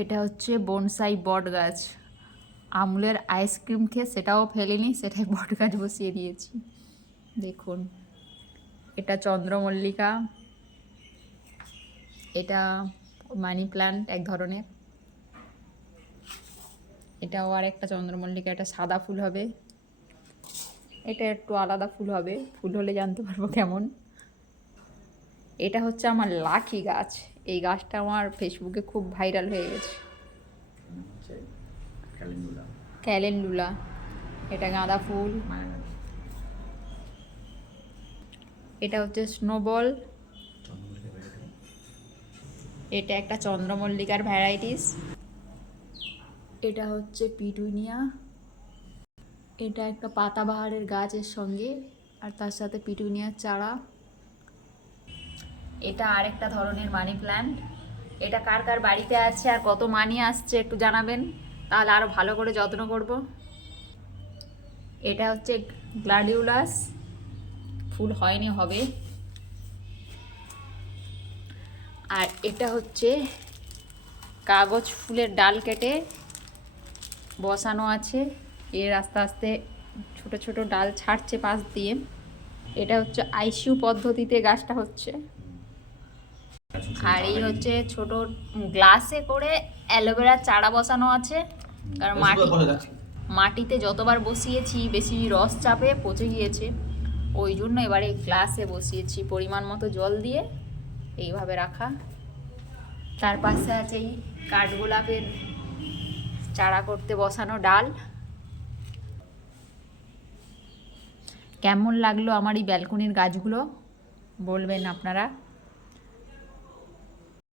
এটা হচ্ছে বনসাই বট গাছ। আমুলের আইসক্রিম খেয়ে সেটাও ফেলিনি, সেটাই বট গাছ বসিয়ে দিয়েছি। দেখুন, এটা চন্দ্রমল্লিকা, এটা মানি প্ল্যান্ট এক ধরনের। এটাও আর একটা চন্দ্রমল্লিকা, এটা সাদা ফুল হবে, এটা একটু আলাদা ফুল হবে, ফুল হলে জানতে পারবো কেমন। এটা হচ্ছে আমার লাকি গাছ, এই গাছটা আমার ফেসবুকে খুব ভাইরাল হয়ে গেছে। ক্যালেন্ডুলা, এটা গাঁদা ফুল। এটা হচ্ছে স্নোবল, এটা একটা চন্দ্রমল্লিকার ভ্যারাইটিস। এটা হচ্ছে পিটুনিয়া, এটা একটা পাতাবাহারের গাছের সঙ্গে আর তার সাথে পিটুনিয়ার চারা। এটা আরেকটা ধরনের মানি প্ল্যান্ট। এটা কার কার বাড়িতে আছে আর কত মানি আসছে একটু জানাবেন, তাহলে আরো ভালো করে যত্ন করব। এটা হচ্ছে গ্লাডিওলাস, ফুল হয়নি, হবে। আর এটা হচ্ছে কাগজ ফুলের ডাল কেটে বসানো আছে, এর আস্তে আস্তে ছোট ছোট ডাল ছাড়ছে পাশ দিয়ে। এটা হচ্ছে আইসিইউ পদ্ধতিতে গাছটা হচ্ছে। আর এই হচ্ছে ছোট গ্লাসে করে অ্যালোভেরার চারা বসানো আছে, কারণ মাটিতে যতবার বসিয়েছি বেশি রস চাপে পচে গিয়েছে, ওই জন্য এবারে গ্লাসে বসিয়েছি, পরিমাণ মতো জল দিয়ে এইভাবে রাখা। তার পাশে আছে এই কাঠগোলাপের চারা করতে বসানো ডাল। কেমন লাগলো আমার এই ব্যালকনির গাছগুলো বলবেন আপনারা।